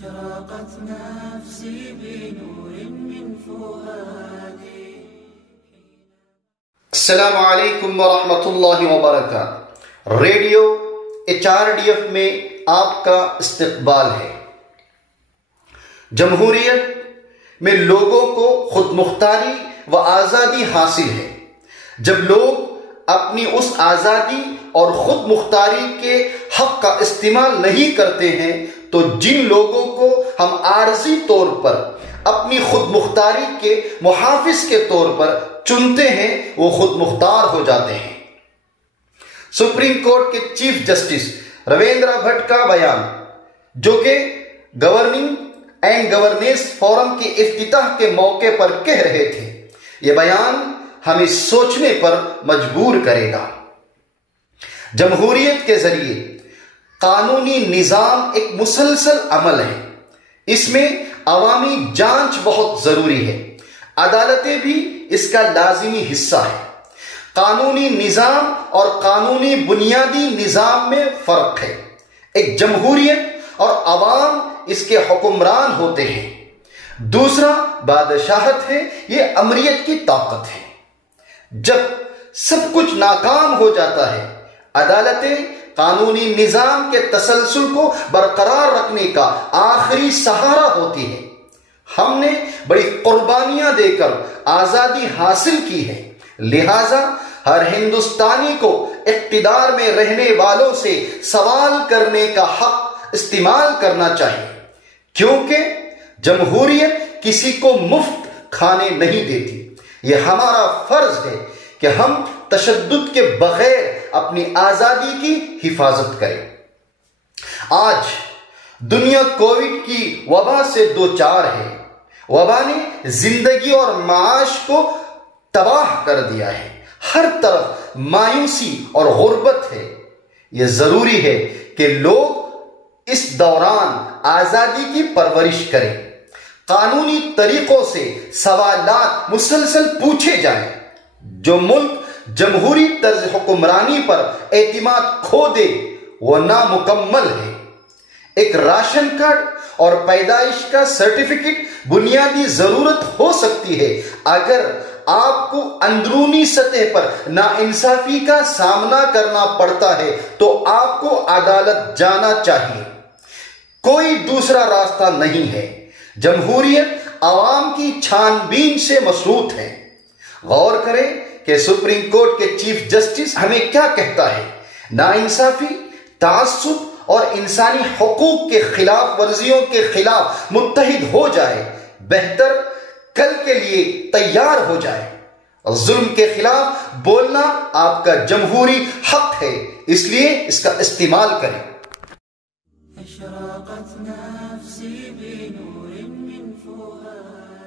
أشرقت نفسي بنور من فؤادي. السلام علیکم ورحمۃ اللہ وبرکاتہ. ریڈیو HRDF میں آپ کا استقبال ہے. جمہوریت میں لوگوں کو خود مختاری و آزادی حاصل ہے. جب لوگ اپنی اس آزادی اور خود مختاری کے حق کا استعمال نہیں کرتے ہیں تو جن لوگوں کو ہم عارضی طور پر اپنی خود مختاری کے محافظ کے طور پر چنتے ہیں وہ خود مختار ہو جاتے ہیں. سپریم کورٹ کے چیف جسٹس رویندر بھٹ کا بیان، جو کہ گورننگ اینڈ گورننس فورم کے افتتاح کے موقع پر کہہ رہے تھے، یہ بیان ہمیں سوچنے پر مجبور کرے گا. جمہوریت کے ذریعے قانونی نظام ایک مسلسل عمل ہے. اس میں عوامی جانچ بہت ضروری ہے. عدالتیں بھی اس کا لازمی حصہ ہے. قانونی نظام اور قانونی بنیادی نظام میں فرق ہے. ایک جمہوریت اور عوام اس کے حکمران ہوتے ہیں. دوسرا بادشاہت ہے، یہ امریت کی طاقت ہے. جب سب کچھ ناکام ہو جاتا ہے، عدالتیں قانونی نظام کے تسلسل کو برقرار رکھنے کا آخری سہارا ہوتی ہے. ہم نے بڑی قربانیاں دے کر آزادی حاصل کی ہے، لہذا ہر ہندوستانی کو اقتدار میں رہنے والوں سے سوال کرنے کا حق استعمال کرنا چاہیے، کیونکہ جمہوریت کسی کو مفت کھانے نہیں دیتی. یہ ہمارا فرض ہے کہ ہم تشدد کے بغیر اپنی آزادی کی حفاظت کریں. آج دنیا کووڈ کی وبا سے دوچار ہے. وبا نے زندگی اور معاش کو تباہ کر دیا ہے. ہر طرف مایوسی اور غربت ہے. یہ ضروری ہے کہ لوگ اس دوران آزادی کی پرورش کریں. قانونی طریقوں سے سوالات مسلسل پوچھے جائیں. جو ملک جمہوری طرز حکمرانی پر اعتماد کھو دے وہ نامکمل ہے. ایک راشن کارڈ اور پیدائش کا سرٹیفکیٹ بنیادی ضرورت ہو سکتی ہے. اگر آپ کو اندرونی سطح پر ناانصافی کا سامنا کرنا پڑتا ہے تو آپ کو عدالت جانا چاہیے. کوئی دوسرا راستہ نہیں ہے. جمہوریت عوام کی چھان بین سے مشروط ہے. غور کریں کہ سپریم کورٹ کے چیف جسٹس ہمیں کیا کہتا ہے. ناانصافی، تعصب اور انسانی حقوق کے خلاف ورزیوں کے خلاف متحد ہو جائے. بہتر کل کے لیے تیار ہو جائے. ظلم کے خلاف بولنا آپ کا جمہوری حق ہے، اس لیے اس کا استعمال کریں. أشرقت نفسي بنور من فؤادي.